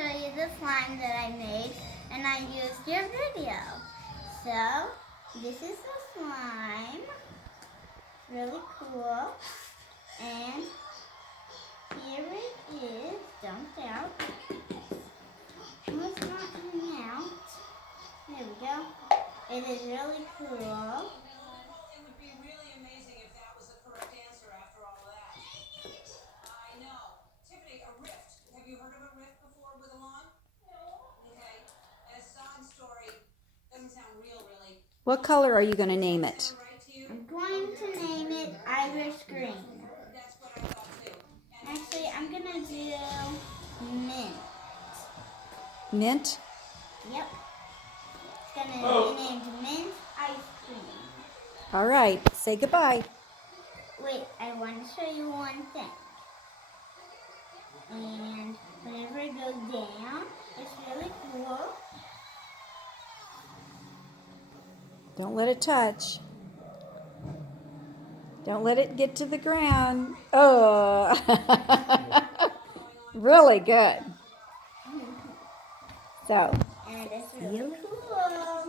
show you the slime that I made, and I used your video. So, this is the slime. Really cool. And here it is, dumped out. Oh, it's not coming out. There we go. It is really cool. It would be really amazing if that was the correct answer after all that. I know. Tiffany, a rift. Have you heard of a rift before with a lawn? No. Okay. A sod story doesn't sound real, really. What color are you going to name it? Sound right to you? I'm going to name it Irish Green. That's what I thought too. And Actually, I'm going to do mint. Mint? Yep. It's going to be named Mint Ice Cream. All right. Say goodbye. Wait, I want to show you one thing. And whenever it goes down, it's really cool. Don't let it touch. Don't let it get to the ground. Oh, really good. So, And it's really cool.